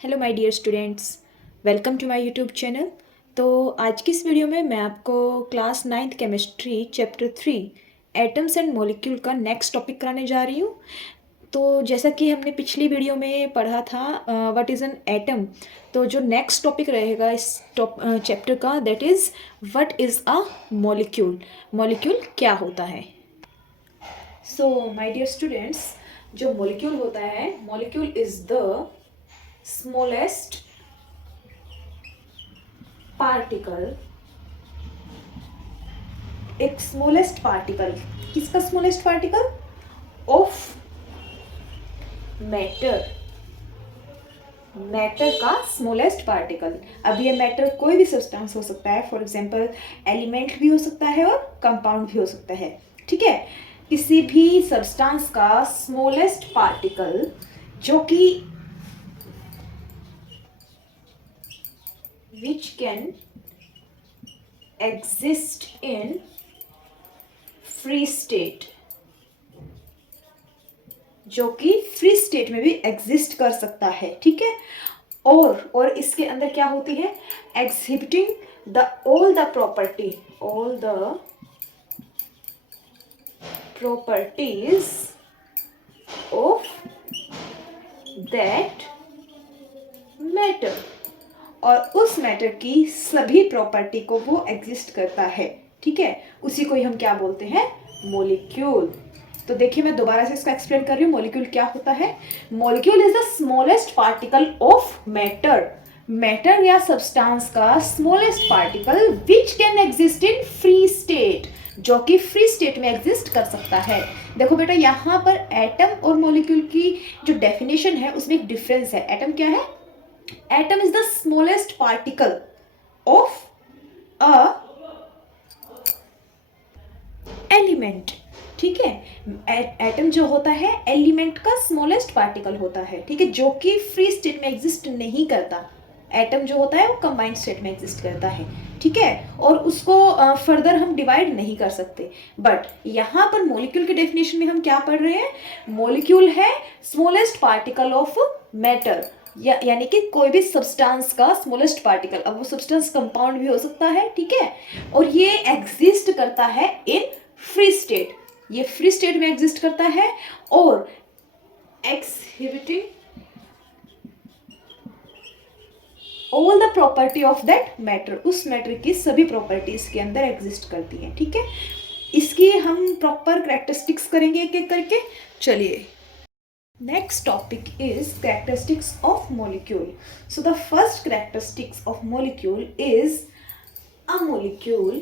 Hello my dear students, welcome to my YouTube channel. तो आज की इस वीडियो में मैं आपको class 9th chemistry chapter 3 atoms and molecule का नेक्स्ट टॉपिक कराने जा रही हूँ। तो जैसा कि हमने पिछली वीडियो में पढ़ा था व्हाट इज़ एन एटम, तो जो नेक्स्ट टॉपिक रहेगा इस चैप्टर का that is what is a molecule. Molecule क्या होता है। सो माय डियर स्टूडेंट्स, जो मॉलिक्यूल होता है, molecule is the smallest particle, एक स्मॉलेस्ट पार्टिकल, किसका smallest particle? Of matter, matter का स्मॉलेस्ट पार्टिकल। अब ये मैटर कोई भी सब्सटेंस हो सकता है, फॉर एग्जांपल एलिमेंट भी हो सकता है और कंपाउंड भी हो सकता है, ठीक है। किसी भी सब्सटेंस का स्मॉलेस्ट पार्टिकल जो कि which can exist in free state, जो कि फ्री स्टेट में भी एग्जिस्ट कर सकता है, ठीक है। और इसके अंदर क्या होती है? Exhibiting the all the property, all the properties of that matter, और उस मैटर की सभी प्रॉपर्टी को वो एग्जिस्ट करता है, ठीक है। उसी को ही हम क्या बोलते हैं? मॉलिक्यूल। तो देखिए, मैं दोबारा से इसका एक्सप्लेन कर रही हूँ। मॉलिक्यूल क्या होता है? Molecule is the smallest particle of matter, matter या सब्सटेंस का smallest particle which can exist in free state, जो कि फ्री स्टेट में एग्जिस्ट कर सकता है। देखो बेटा, यहाँ पर एटम और मॉलिक्यूल की जो डेफिनेशन है उसमें एक डिफरेंस है। एटम क्या है? Atom is the smallest particle of a element, ठीक है। एटम जो होता है एलिमेंट का स्मॉलेस्ट पार्टिकल होता है, ठीक है, जो कि फ्री स्टेट में एग्जिस्ट नहीं करता। एटम जो होता है वो कंबाइंड स्टेट में एग्जिस्ट करता है, ठीक है, और उसको फर्दर हम डिवाइड नहीं कर सकते। बट यहाँ पर मॉलिक्यूल के डेफिनेशन में हम क्या पढ़ रहे हैं? मॉलिक्यूल है स्मॉलेस्ट पार्टिकल ऑफ मैटर, यानी कि कोई भी सब्सटेंस का स्मॉलेस्ट पार्टिकल। अब वो सब्सटेंस कंपाउंड भी हो सकता है, ठीक है, और ये एग्जिस्ट करता है इन फ्री स्टेट, ये फ्री स्टेट में एग्जिस्ट करता है और exhibiting all the property of that matter, उस मैटर की सभी प्रॉपर्टीज के अंदर एग्जिस्ट करती है, ठीक है। इसकी हम प्रॉपर कैरेक्टरिस्टिक्स करेंगे एक एक करके। चलिए, next topic is characteristics of molecule. So the first characteristics of molecule is a molecule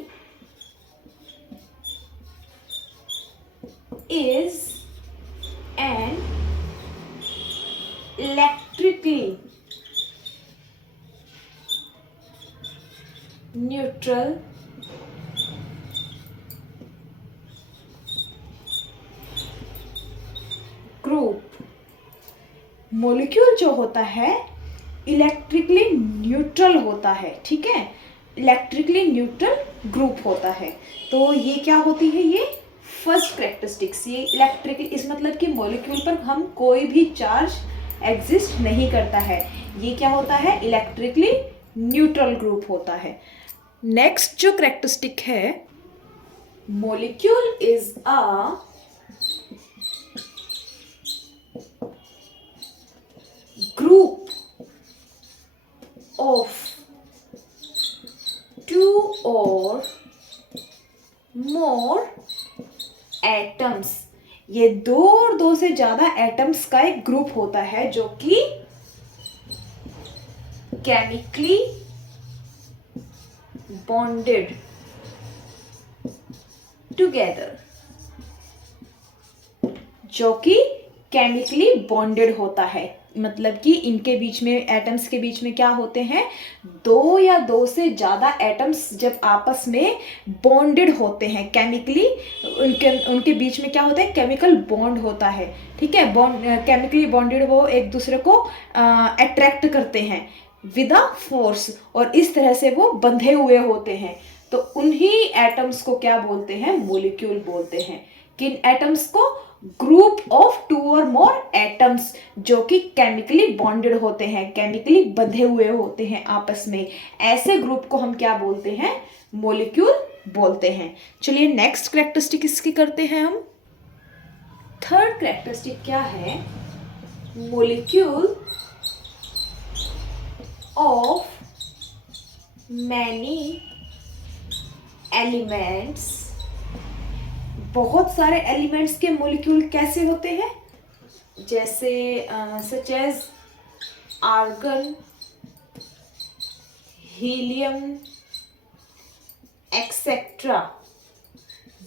is an electrically neutral group। Molecule जो होता है इलेक्ट्रिकली न्यूट्रल होता है, ठीक है, इलेक्ट्रिकली न्यूट्रल ग्रुप होता है। तो ये क्या होती है? ये फर्स्ट कैरेक्टरिस्टिक्स, ये इलेक्ट्रिकली, इस मतलब कि मॉलिक्यूल पर हम कोई भी चार्ज एग्जिस्ट नहीं करता है। ये क्या होता है? इलेक्ट्रिकली न्यूट्रल ग्रुप होता है। नेक्स्ट जो कैरेक्टरिस्टिक है, molecule is a group of two or more atoms, ये दो और दो से ज्यादा एटम्स का एक ग्रुप होता है जो कि केमिकली बॉन्डेड टुगेदर, जो कि केमिकली बॉन्डेड होता है। मतलब कि इनके बीच में, एटम्स के बीच में क्या होते हैं? दो या दो से ज़्यादा एटम्स जब आपस में बॉन्डेड होते हैं केमिकली, उनके बीच में क्या होता है? केमिकल बॉन्ड होता है, ठीक है। बॉन्ड, केमिकली बॉन्डेड, वो एक दूसरे को अट्रैक्ट करते हैं विद अ फोर्स, और इस तरह से वो बंधे हुए होते हैं। तो उन्हीं एटम्स को क्या बोलते हैं? मॉलिक्यूल बोलते हैं। किन एटम्स को? ग्रुप ऑफ 2 और मोर एटम्स जो कि केमिकली बॉन्डेड होते हैं, केमिकली बंधे हुए होते हैं आपस में, ऐसे ग्रुप को हम क्या बोलते हैं? मॉलिक्यूल बोलते हैं। चलिए नेक्स्ट कैरेक्टरिस्टिक इसकी करते हैं हम। थर्ड कैरेक्टरिस्टिक क्या है? Molecule of many elements. बहुत सारे एलिमेंट्स के मॉलिक्यूल कैसे होते हैं? जैसे such as argon, helium etcetera.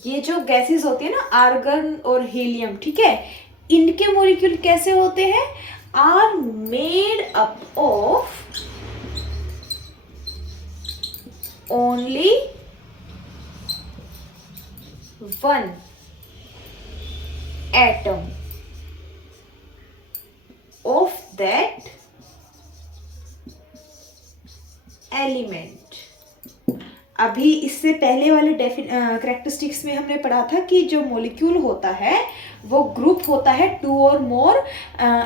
ये जो गैसेस होती है ना, आर्गन और हीलियम, ठीक है, इनके मॉलिक्यूल कैसे होते हैं? Are made up of only one atom of that element. अभी इससे पहले वाले कैरेक्टरिस्टिक्स में हमने पढ़ा था कि जो मॉलिक्यूल होता है वो ग्रुप होता है 2 और मोर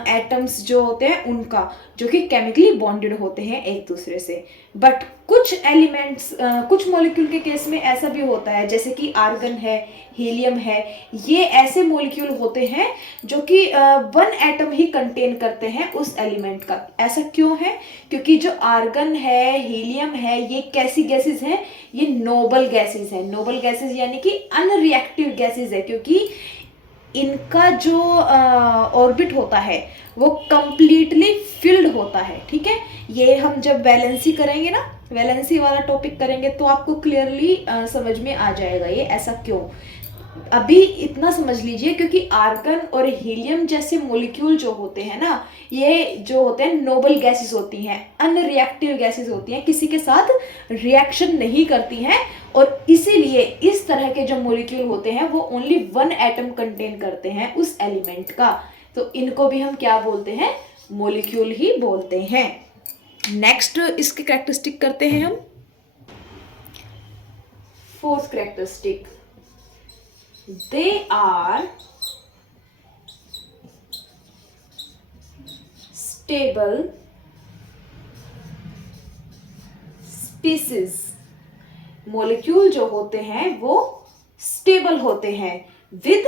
एटम्स जो होते हैं उनका, जो कि केमिकली बॉन्डेड होते हैं एक दूसरे से। बट कुछ एलिमेंट्स, कुछ मॉलिक्यूल के केस में ऐसा भी होता है, जैसे कि आर्गन है, हीलियम है, ये ऐसे मॉलिक्यूल होते हैं जो कि 1 एटम ही कंटेन करते हैं उस एलिमेंट का। ऐसा क्यों है? क्योंकि जो आर्गन है, हीलियम है, ये कैसी गैसेस हैं? ये नोबल गैसेस हैं। नोबल गैसेस यानी कि अनरिएक्टिव गैसेस है, क्योंकि इनका जो ऑर्बिट होता है वो कंप्लीटली फिल्ड होता है, ठीक है। ये हम जब वैलेंसी करेंगे ना, वैलेंसी वाला टॉपिक करेंगे तो आपको क्लियरली समझ में आ जाएगा ये ऐसा क्यों। अभी इतना समझ लीजिए, क्योंकि आर्गन और हीलियम जैसे मॉलिक्यूल जो होते हैं ना, ये जो होते हैं नोबल गैसेस होती हैं, अनरिएक्टिव गैसेस होती हैं, किसी के साथ रिएक्शन नहीं करती हैं, और इसीलिए इस तरह के जो मॉलिक्यूल होते हैं वो ओनली 1 एटम कंटेन करते हैं उस एलिमेंट का। तो इनको भी हम क्या बोलते हैं? मॉलिक्यूल ही बोलते हैं। नेक्स्ट इसके कैरेक्टरिस्टिक करते हैं हम। Fourth characteristic, they are stable species। Molecule जो होते हैं वो स्टेबल होते हैं विद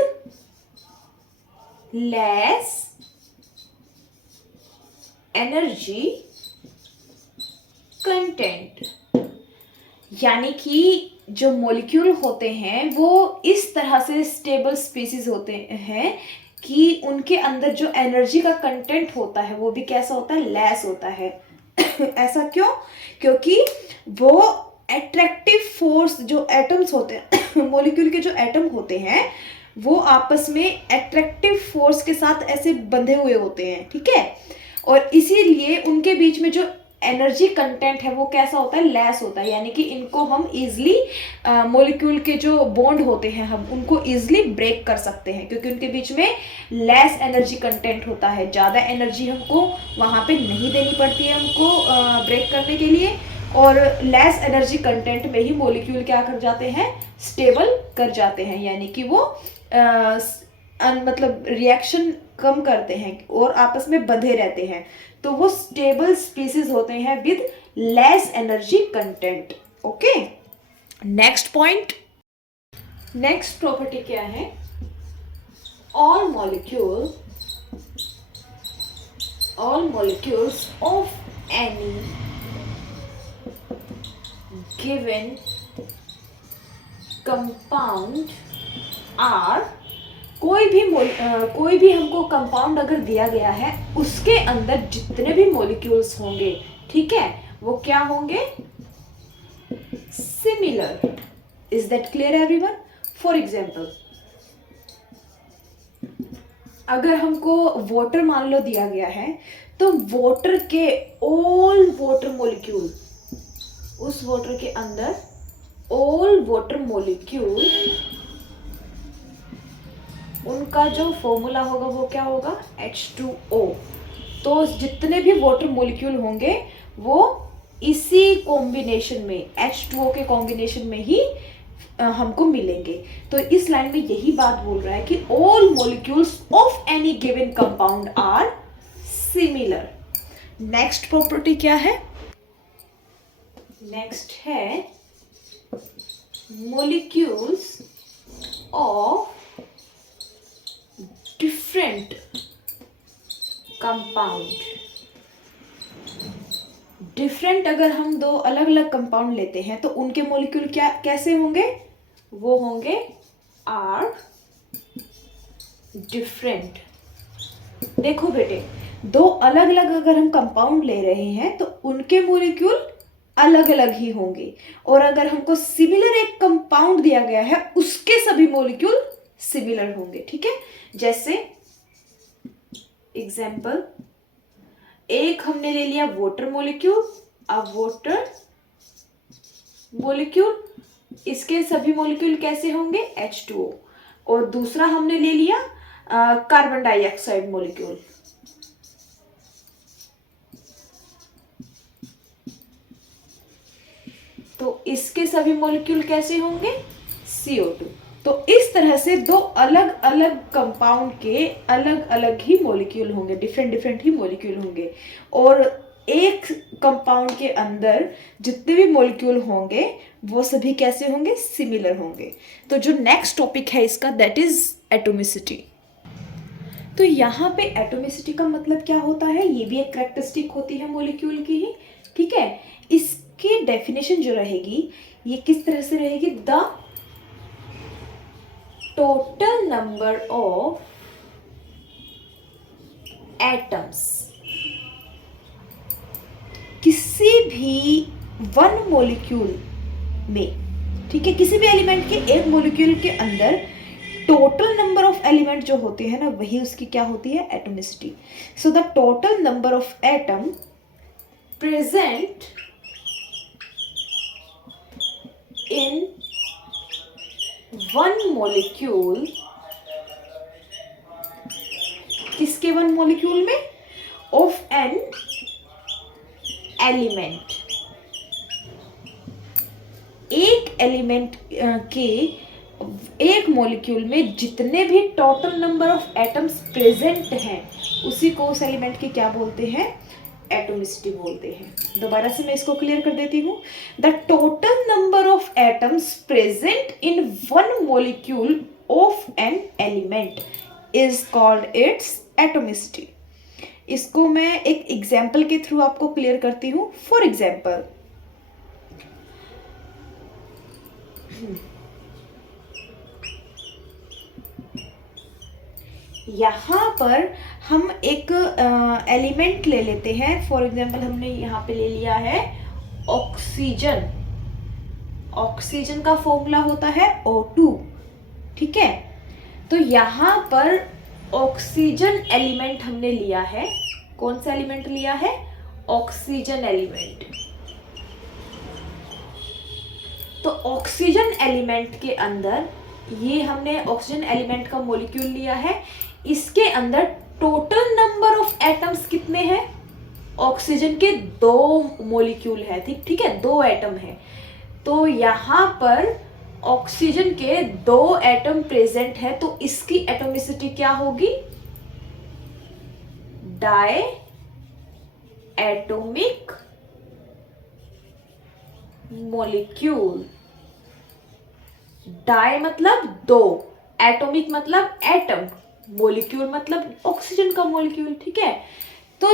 लेस एनर्जी कंटेंट। यानी कि जो मॉलिक्यूल होते हैं वो इस तरह से स्टेबल स्पीसीज होते हैं कि उनके अंदर जो एनर्जी का कंटेंट होता है वो भी कैसा होता है? लेस होता है। ऐसा क्यों? क्योंकि वो एट्रैक्टिव फोर्स, जो एटम्स होते हैं मॉलिक्यूल के जो एटम होते हैं वो आपस में एट्रैक्टिव फोर्स के साथ ऐसे बंधे हुए होते हैं, ठीक है, और इसीलिए उनके बीच में जो एनर्जी कंटेंट है वो कैसा होता है? लेस होता है। यानी कि इनको हम इजिली, मॉलिक्यूल के जो बॉन्ड होते हैं हम उनको इजिली ब्रेक कर सकते हैं, क्योंकि उनके बीच में लेस एनर्जी कंटेंट होता है। ज़्यादा एनर्जी हमको वहाँ पे नहीं देनी पड़ती है हमको ब्रेक करने के लिए, और लेस एनर्जी कंटेंट में ही मॉलिक्यूल क्या कर जाते हैं? स्टेबल कर जाते हैं। यानी कि वो मतलब रिएक्शन कम करते हैं और आपस में बंधे रहते हैं, तो वो स्टेबल स्पीसीज होते हैं with less energy content. Okay, next point, next property क्या है? All molecules of any given compound are. कोई भी हमको कंपाउंड अगर दिया गया है उसके अंदर जितने भी मॉलिक्यूल्स होंगे, ठीक है, वो क्या होंगे? Similar. Is that clear everyone? For example, अगर हमको वाटर मान लो दिया गया है, तो वाटर के ऑल वाटर मॉलिक्यूल, उस वाटर के अंदर ऑल वाटर मॉलिक्यूल, उनका जो फॉर्मूला होगा वो क्या होगा? H2O। तो जितने भी वाटर मॉलिक्यूल होंगे वो इसी कॉम्बिनेशन में, H2O के कॉम्बिनेशन में ही हमको मिलेंगे। तो इस लाइन में यही बात बोल रहा है कि all molecules of any given compound are similar. Next property क्या है? नेक्स्ट है molecules of different compound. Different अगर हम दो अलग अलग कंपाउंड लेते हैं तो उनके मॉलिक्यूल क्या कैसे होंगे? वो होंगे आर डिफरेंट। देखो बेटे, दो अलग अलग अगर हम कंपाउंड ले रहे हैं तो उनके मॉलिक्यूल अलग अलग ही होंगे, और अगर हमको सिमिलर एक कंपाउंड दिया गया है उसके सभी मॉलिक्यूल सिमिलर होंगे। ठीक है, जैसे एग्जाम्पल, एक हमने ले लिया वाटर मॉलिक्यूल, अब वाटर मॉलिक्यूल, इसके सभी मॉलिक्यूल कैसे होंगे? H2O। और दूसरा हमने ले लिया कार्बन डाइऑक्साइड मॉलिक्यूल, तो इसके सभी मॉलिक्यूल कैसे होंगे? CO2। तो इस तरह से दो अलग अलग कंपाउंड के अलग अलग ही मॉलिक्यूल होंगे, डिफरेंट डिफरेंट ही मॉलिक्यूल होंगे, और एक कंपाउंड के अंदर जितने भी मॉलिक्यूल होंगे वो सभी कैसे होंगे? सिमिलर होंगे। तो जो नेक्स्ट टॉपिक है इसका, दैट इज एटॉमिसिटी। तो यहाँ पे एटॉमिसिटी का मतलब क्या होता है? ये भी एक कैरेक्टरिस्टिक होती है मॉलिक्यूल की ही। ठीक है, इसकी डेफिनेशन जो रहेगी ये किस तरह से रहेगी? The total number of atoms, किसी भी वन मॉलिक्यूल में, ठीक है, किसी भी एलिमेंट के एक मॉलिक्यूल के अंदर टोटल नंबर ऑफ एलिमेंट जो होते हैं ना, वही उसकी क्या होती है? Atomicity. So the total number of atom present in one molecule, किसके वन मॉलिक्यूल में? Of an element. एक एलिमेंट के एक मॉलिक्यूल में जितने भी total number of atoms present हैं उसी को उस एलिमेंट की क्या बोलते हैं? एटॉमिसिटी बोलते हैं। दोबारा से मैं इसको क्लियर कर देती हूँ। The total number of atoms present in one molecule of an element is called it's atomicity. इसको मैं एक एग्जाम्पल के थ्रू आपको क्लियर करती हूँ। फॉर एग्जाम्पल, यहाँ पर हम एक एलिमेंट ले लेते हैं। फॉर एग्जाम्पल हमने यहाँ पे ले लिया है ऑक्सीजन। ऑक्सीजन का फॉर्मूला होता है O2। ठीक है, तो यहाँ पर ऑक्सीजन एलिमेंट हमने लिया है। कौन सा एलिमेंट लिया है? Oxygen element. तो ऑक्सीजन एलिमेंट के अंदर ये हमने ऑक्सीजन एलिमेंट का मॉलिक्यूल लिया है। इसके अंदर टोटल नंबर ऑफ एटम्स कितने हैं? ऑक्सीजन के 2 मॉलिक्यूल है। ठीक है, 2 एटम है। तो यहाँ पर ऑक्सीजन के 2 एटम प्रेजेंट है, तो इसकी एटॉमिसिटी क्या होगी? Die atomic molecule. डाई मतलब 2, एटॉमिक मतलब एटम, मॉलिक्यूल मतलब ऑक्सीजन का मॉलिक्यूल। ठीक है, तो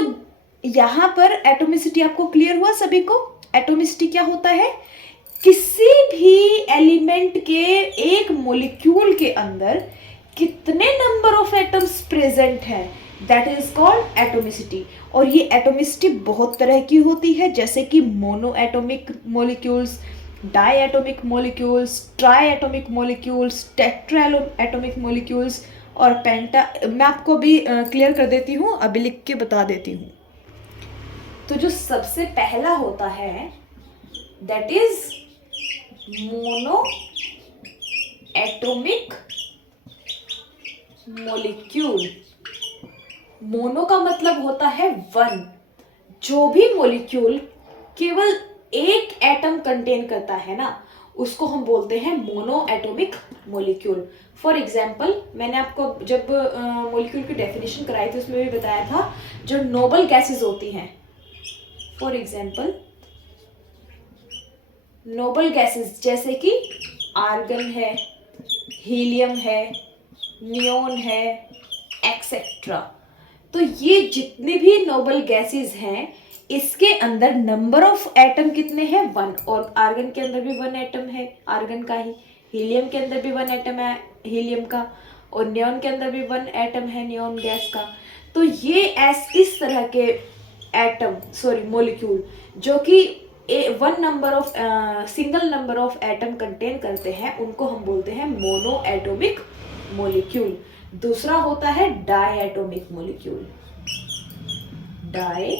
यहां पर एटॉमिसिटी आपको क्लियर हुआ सभी को? एटॉमिसिटी क्या होता है? किसी भी एलिमेंट के एक मॉलिक्यूल के अंदर कितने नंबर ऑफ एटम्स प्रेजेंट हैं, दैट इज कॉल्ड एटॉमिसिटी। और ये एटॉमिसिटी बहुत तरह की होती है, जैसे कि monoatomic molecules, diatomic molecules, triatomic molecules, tetratomic molecules और पेंटा। मैं आपको भी क्लियर कर देती हूँ, अभी लिख के बता देती हूँ। तो जो सबसे पहला होता है that is mono atomic molecule. Mono का मतलब होता है 1। जो भी मॉलिक्यूल केवल एक एटम कंटेन करता है ना, उसको हम बोलते हैं mono atomic molecule. For example, मैंने आपको जब मॉलिक्यूल की डेफिनेशन कराई थी उसमें भी बताया था, जो नोबल गैसेस होती हैं, फॉर एग्जाम्पल नोबल गैसेस जैसे कि आर्गन है, हीलियम है, नियोन है, एक्सेट्रा। तो ये जितने भी नोबल गैसेस हैं, इसके अंदर नंबर ऑफ एटम कितने हैं? 1। और आर्गन के अंदर भी 1 एटम है आर्गन का ही, हीलियम के अंदर भी 1 एटम है हीलियम का, और नियोन के अंदर भी 1 एटम है नियोन गैस का। तो ये इस तरह के एटम मॉलिक्यूल जो कि one number of single number of atom contain करते हैं, उनको हम बोलते हैं मोनो एटॉमिक मॉलिक्यूल। दूसरा होता है diatomic molecule. Die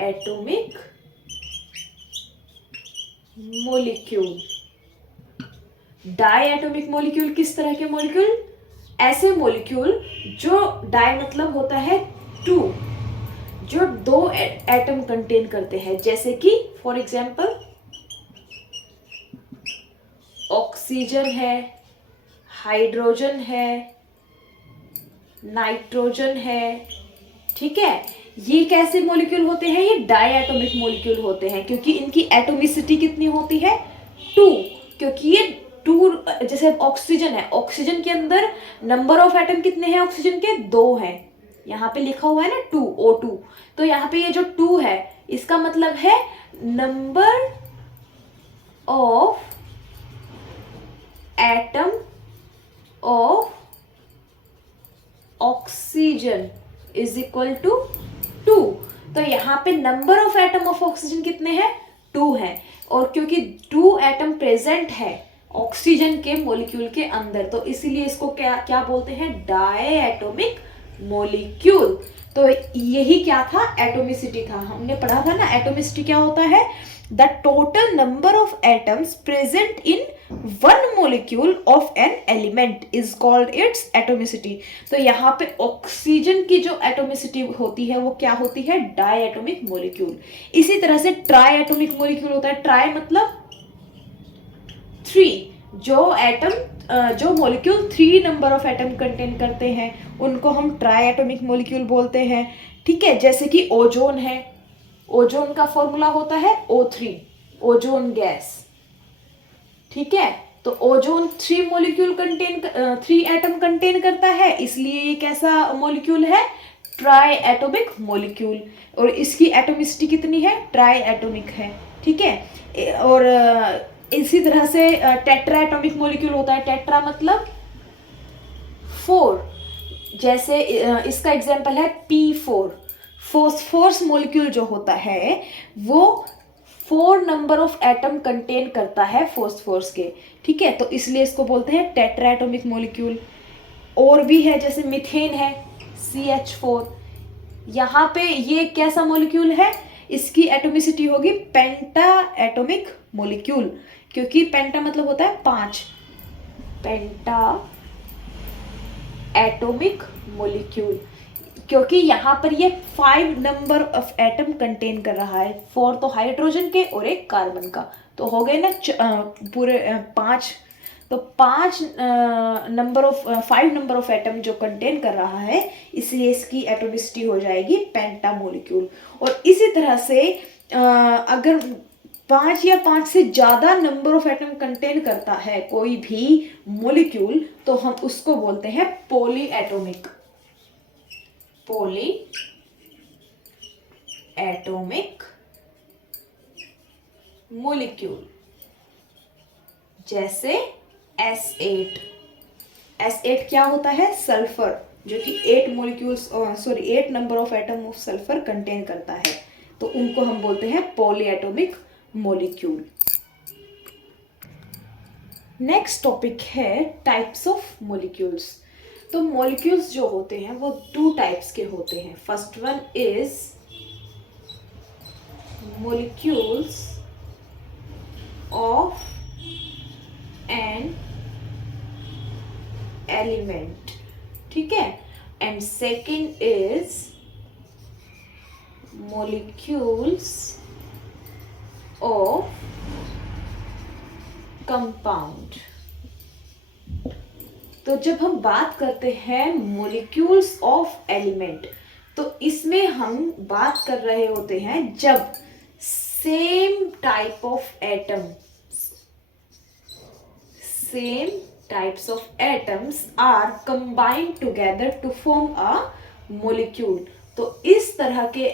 atomic molecule. Diatomic molecule किस तरह के मॉलिक्यूल? ऐसे मॉलिक्यूल जो डाई मतलब होता है 2, जो 2 एटम कंटेन करते हैं, जैसे कि फॉर एग्जाम्पल ऑक्सीजन है, हाइड्रोजन है, नाइट्रोजन है। ठीक है, ये कैसे मॉलिक्यूल होते हैं? ये डाई एटॉमिक मॉलिक्यूल होते हैं, क्योंकि इनकी एटोमिसिटी कितनी होती है? 2। क्योंकि ये 2, जैसे ऑक्सीजन है, ऑक्सीजन के अंदर नंबर ऑफ एटम कितने हैं? ऑक्सीजन के 2 हैं। यहाँ पे लिखा हुआ है ना 2, O2। तो यहाँ पे ये जो 2 है, इसका मतलब है number of atom of oxygen is equal to 2। तो यहाँ पे number of atom of oxygen कितने हैं? 2 है। और क्योंकि 2 एटम प्रेजेंट है ऑक्सीजन के मॉलिक्यूल के अंदर, तो इसीलिए इसको क्या क्या बोलते हैं? Diatomic molecule. तो यही क्या था? एटोमिसिटी था। हमने पढ़ा था ना एटोमिसिटी क्या होता है? The total number of atoms present in one molecule of an element is called it's atomicity. तो यहाँ पे ऑक्सीजन की जो एटोमिसिटी होती है वो क्या होती है? Diatomic molecule. इसी तरह से ट्राई एटॉमिक मॉलिक्यूल होता है। ट्राई मतलब 3, जो molecule 3 number of atom contain करते हैं, उनको हम ट्राई एटॉमिक मॉलिक्यूल बोलते हैं। ठीक है, जैसे कि ओजोन है, ओजोन का फॉर्मूला होता है O3, ओजोन गैस। ठीक है, तो ओजोन 3 एटम कंटेन करता है, इसलिए ये कैसा मॉलिक्यूल है? Try atomic molecule. और इसकी एटोमिसिटी कितनी है? ट्राई एटॉमिक है। ठीक है, और इसी तरह से टेट्रा एटॉमिक मॉलिक्यूल होता है। टेट्रा मतलब 4। जैसे इसका एग्जांपल है P4। फॉस्फोरस मॉलिक्यूल जो होता है वो 4 नंबर ऑफ एटम कंटेन करता है फॉस्फोरस के। ठीक है, तो इसलिए इसको बोलते हैं टेट्रा एटॉमिक मॉलिक्यूल। और भी है, जैसे मीथेन है, CH4। यहाँ पे ये कैसा मॉलिक्यूल है? इसकी एटोमिसिटी होगी पेंटा एटॉमिक मॉलिक्यूल, क्योंकि पेंटा मतलब होता है 5। पेंटा एटॉमिक मॉलिक्यूल, क्योंकि यहाँ पर ये 5 नंबर ऑफ एटम कंटेन कर रहा है। 4 तो हाइड्रोजन के और 1 कार्बन का, तो हो गए ना पूरे 5। तो 5 नंबर ऑफ एटम जो कंटेन कर रहा है, इसलिए इसकी एटोमिसिटी हो जाएगी पेंटा मॉलिक्यूल। और इसी तरह से अगर 5 या 5 से ज़्यादा नंबर ऑफ एटम कंटेन करता है कोई भी मॉलिक्यूल, तो हम उसको बोलते हैं पॉली एटॉमिक मॉलिक्यूल। जैसे S8 क्या होता है? सल्फर, जो कि 8 number of atom of sulphur contain करता है, तो उनको हम बोलते हैं poly atomic molecule. Next topic है टाइप्स ऑफ मॉलिक्यूल्स। तो मॉलिक्यूल्स जो होते हैं वो 2 टाइप्स के होते हैं। First one is molecules of an element. ठीक है, and second is molecules of compound. तो जब हम बात करते हैं मॉलिक्यूल्स ऑफ एलिमेंट, तो इसमें हम बात कर रहे होते हैं जब same type of atom, same types of atoms are combined together to form a molecule। तो इस तरह के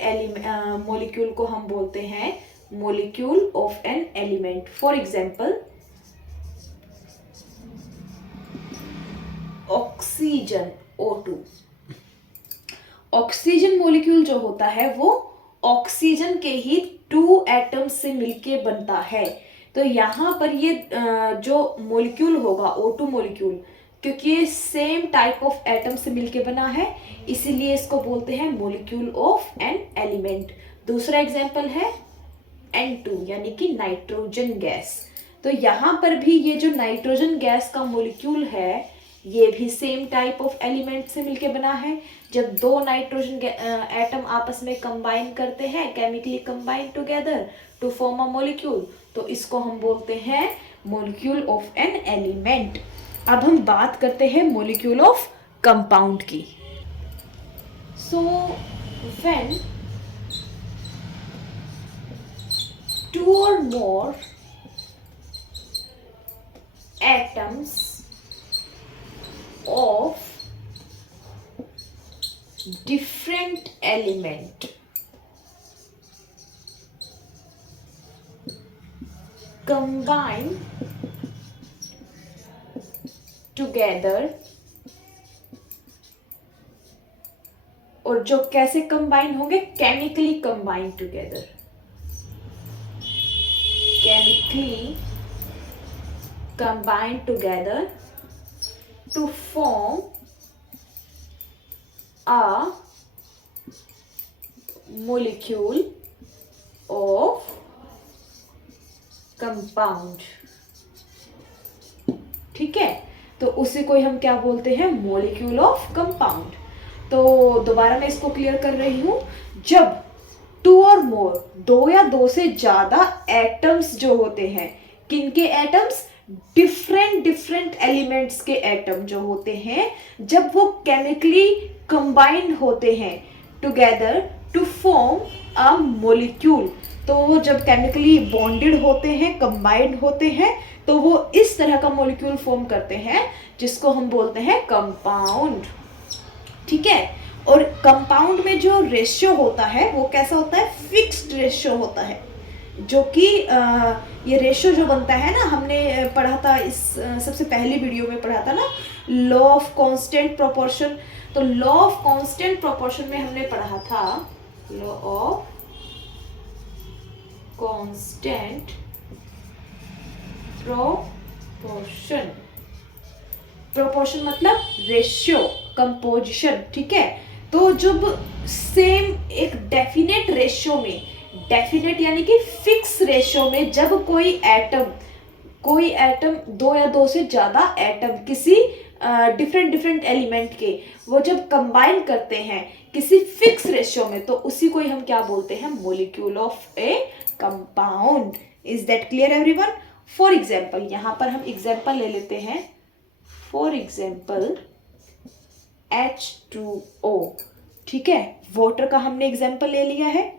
मॉलिक्यूल को हम बोलते हैं molecule of an element. For example oxygen O2। Oxygen molecule जो होता है वो ऑक्सीजन के ही 2 एटम्स से मिलके बनता है। तो यहाँ पर ये जो मॉलिक्यूल होगा O2 मॉलिक्यूल, क्योंकि ये सेम टाइप ऑफ एटम से मिलके बना है, इसीलिए इसको बोलते हैं मॉलिक्यूल ऑफ एन एलिमेंट। दूसरा एग्जाम्पल है N2 यानी कि नाइट्रोजन गैस। तो यहाँ पर भी ये जो नाइट्रोजन गैस का मॉलिक्यूल है ये भी सेम टाइप ऑफ एलिमेंट से मिलके बना है। जब 2 नाइट्रोजन एटम आपस में कंबाइन करते हैं, chemically combine together to form a molecule, तो इसको हम बोलते हैं मॉलिक्यूल ऑफ एन एलिमेंट। अब हम बात करते हैं मॉलिक्यूल ऑफ कंपाउंड की। So when 2 or more atoms of different element combine together, और जो कैसे कंबाइन होंगे, chemically combine together, chemically combine together to form a molecule of compound। ठीक है, तो उसी को हम क्या बोलते हैं, मॉलिक्यूल ऑफ कंपाउंड। तो दोबारा मैं इसको क्लियर कर रही हूं, जब 2 और मोर, 2 या 2 से ज्यादा एटम्स जो होते हैं, किनके एटम्स, डिफरेंट एलिमेंट्स के एटम जो होते हैं, जब वो केमिकली कंबाइंड होते हैं together to form a molecule, तो वो जब केमिकली बॉन्डेड होते हैं, कंबाइंड होते हैं, तो वो इस तरह का मॉलिक्यूल फॉर्म करते हैं जिसको हम बोलते हैं कंपाउंड। ठीक है, और कंपाउंड में जो रेशियो होता है वो कैसा होता है, फिक्स्ड रेशियो होता है, जो कि ये रेशियो जो बनता है ना, हमने पढ़ा था इस सबसे पहली वीडियो में पढ़ा था ना, लॉ ऑफ कांस्टेंट प्रोपोर्शन। तो लॉ ऑफ कांस्टेंट प्रोपोर्शन में हमने पढ़ा था law of constant proportion. Proportion मतलब रेशियो, कंपोजिशन। ठीक है, तो जब सेम एक डेफिनेट रेशियो में, डेफिनेट यानी कि फिक्स रेशियो में, जब कोई एटम 2 या 2 से ज्यादा एटम किसी डिफरेंट एलिमेंट के, वो जब कंबाइन करते हैं किसी फिक्स रेशियो में, तो उसी को ही हम क्या बोलते हैं, molecule of A compound. Is that clear everyone? For example, यहां पर हम एग्जाम्पल ले लेते हैं। For example H2O। ठीक है, वाटर का हमने एग्जाम्पल ले लिया है।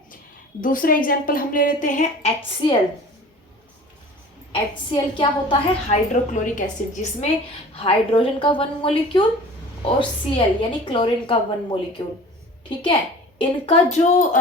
दूसरा एग्जाम्पल हम ले लेते हैं HCl। HCl क्या होता है, हाइड्रोक्लोरिक एसिड, जिसमें हाइड्रोजन का 1 मॉलिक्यूल और Cl यानी क्लोरीन का 1 मॉलिक्यूल। ठीक है, इनका जो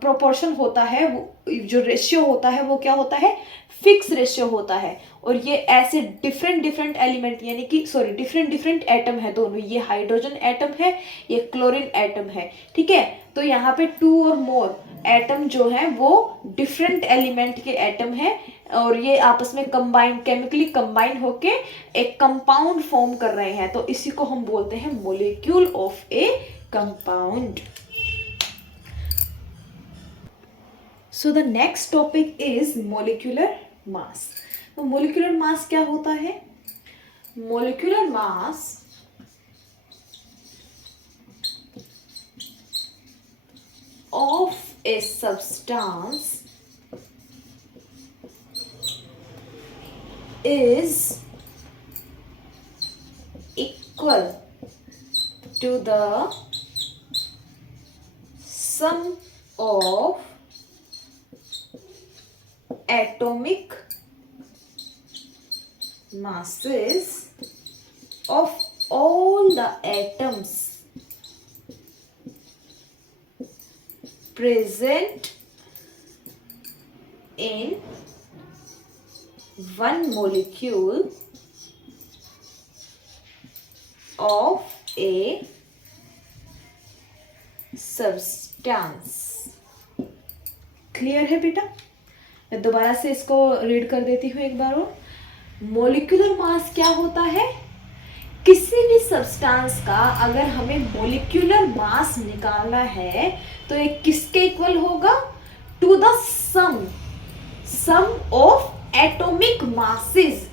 प्रोपोर्शन होता है, जो रेशियो होता है, वो क्या होता है, फिक्स रेशियो होता है। और ये ऐसे डिफरेंट एलिमेंट यानी कि सॉरी डिफरेंट एटम है दोनों, ये हाइड्रोजन एटम है, ये क्लोरीन एटम है। ठीक है, तो यहाँ पे 2 और मोर एटम जो है वो डिफरेंट एलिमेंट के एटम है, और ये आपस में कंबाइन, केमिकली कंबाइन होके एक कंपाउंड फॉर्म कर रहे हैं, तो इसी को हम बोलते हैं molecule of A compound. So the next topic is molecular mass. तो मोलिकुलर मास क्या होता है? Molecular mass of a substance is equal to the sum of atomic masses of all the atoms present in one molecule of a substance. Clear है बेटा? मैं दोबारा से इसको रीड कर देती हूँ एक बार और। मोलिकुलर मास क्या होता है? किसी भी सब्सटेंस का अगर हमें मोलिकुलर मास निकालना है तो ये किसके इक्वल होगा? To the sum of atomic masses.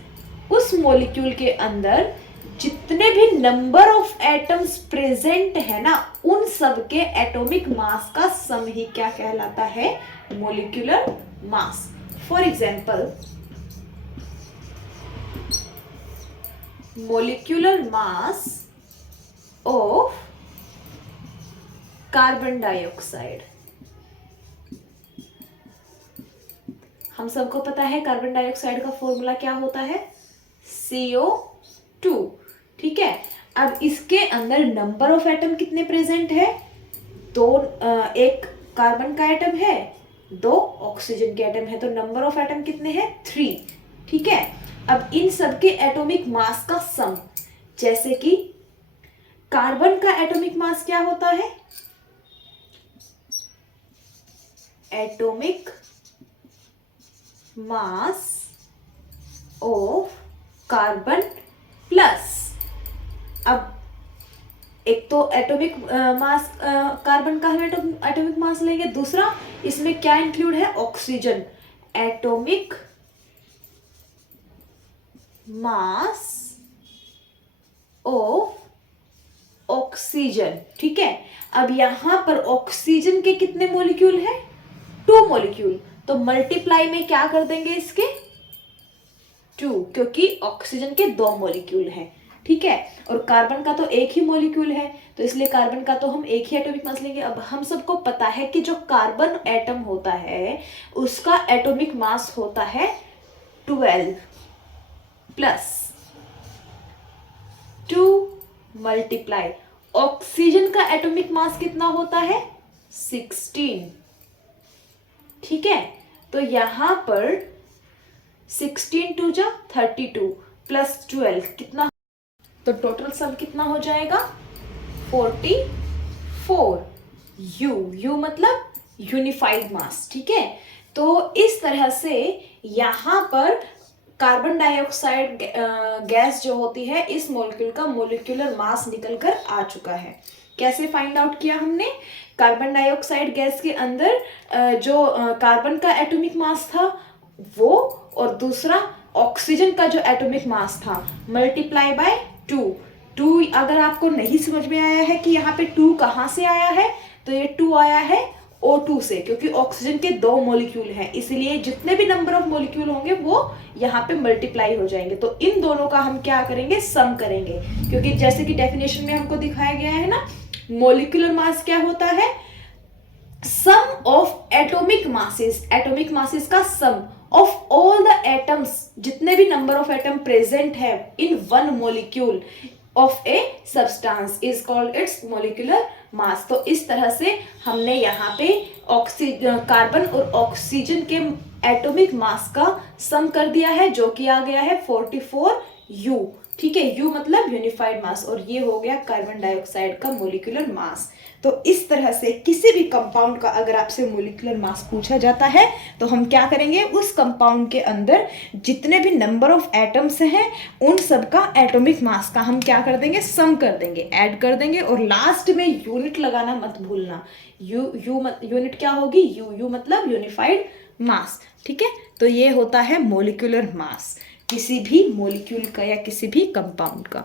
उस मोलिक्यूल के अंदर जितने भी नंबर ऑफ एटम्स प्रेजेंट है ना, उन सब के एटॉमिक मास का सम ही क्या कहलाता है? Molecular mass. For example, molecular mass of carbon dioxide। हम सबको पता है कार्बन डाइऑक्साइड का फॉर्मूला क्या होता है? CO2। ठीक है, अब इसके अंदर नंबर ऑफ एटम कितने प्रेजेंट है? एक कार्बन का एटम है, 2 ऑक्सीजन के एटम है, तो नंबर ऑफ एटम कितने हैं? 3। ठीक है, अब इन सब के एटॉमिक मास का सम, जैसे कि कार्बन का एटॉमिक मास क्या होता है? Atomic mass of carbon plus, अब एक तो एटॉमिक मास कार्बन का हम एटॉमिक मास लेंगे, दूसरा इसमें क्या इंक्लूड है? Oxygen. Atomic mass of oxygen. ठीक है, अब यहां पर ऑक्सीजन के कितने मॉलिक्यूल हैं? 2 मॉलिक्यूल, तो मल्टीप्लाई में क्या कर देंगे इसके? 2, क्योंकि ऑक्सीजन के 2 मॉलिक्यूल हैं। ठीक है, और कार्बन का तो एक ही मॉलिक्यूल है, तो इसलिए कार्बन का तो हम एक ही एटॉमिक मास लेंगे। अब हम सबको पता है कि जो कार्बन एटम होता है उसका एटॉमिक मास होता है 12 प्लस 2 मल्टीप्लाई ऑक्सीजन का एटॉमिक मास कितना होता है? 16। ठीक है, तो यहां पर 16 2 जा 32 प्लस 12 कितना? तो टोटल सम कितना हो जाएगा? 44। यू मतलब यूनिफाइड मास। ठीक है, तो इस तरह से यहां पर कार्बन डाइऑक्साइड गैस जो होती है, इस मॉलिक्यूल का मोलिकुलर मास निकल कर आ चुका है। कैसे फाइंड आउट किया हमने? कार्बन डाइऑक्साइड गैस के अंदर जो कार्बन का एटॉमिक मास था वो, और दूसरा ऑक्सीजन का जो एटॉमिक मास था, मल्टीप्लाई बाय 2। अगर आपको नहीं समझ में आया है कि यहाँ पे 2 कहाँ से आया है, तो ये 2 आया है O2 से, क्योंकि ऑक्सीजन के 2 मॉलिक्यूल हैं, इसलिए जितने भी नंबर ऑफ मॉलिक्यूल होंगे वो यहाँ पे मल्टीप्लाई हो जाएंगे। तो इन दोनों का हम क्या करेंगे? सम करेंगे, क्योंकि जैसे कि डेफिनेशन में हमको दिखाया गया है ना, मॉलिक्यूलर मास क्या होता है? Sum of atomic masses. Atomic masses का sum of all the atoms, जितने भी नंबर ऑफ एटम प्रेजेंट है in one molecule of a substance is called its molecular mass. तो इस तरह से हमने यहाँ पे कार्बन और ऑक्सीजन के एटॉमिक मास का सम कर दिया है, जो कि आ गया है 44U। ठीक है, U मतलब यूनिफाइड मास, और ये हो गया कार्बन डाइऑक्साइड का मोलिकुलर मास। तो इस तरह से किसी भी कंपाउंड का अगर आपसे मोलिकुलर मास पूछा जाता है तो हम क्या करेंगे? उस कंपाउंड के अंदर जितने भी नंबर ऑफ एटम्स हैं उन सब का एटॉमिक मास का हम क्या कर देंगे? सम कर देंगे, ऐड कर देंगे, और लास्ट में यूनिट लगाना मत भूलना। यूनिट क्या होगी? यू मतलब यूनिफाइड मास। ठीक है, तो ये होता है मोलिकुलर मास किसी भी मोलिक्यूल का या किसी भी कंपाउंड का।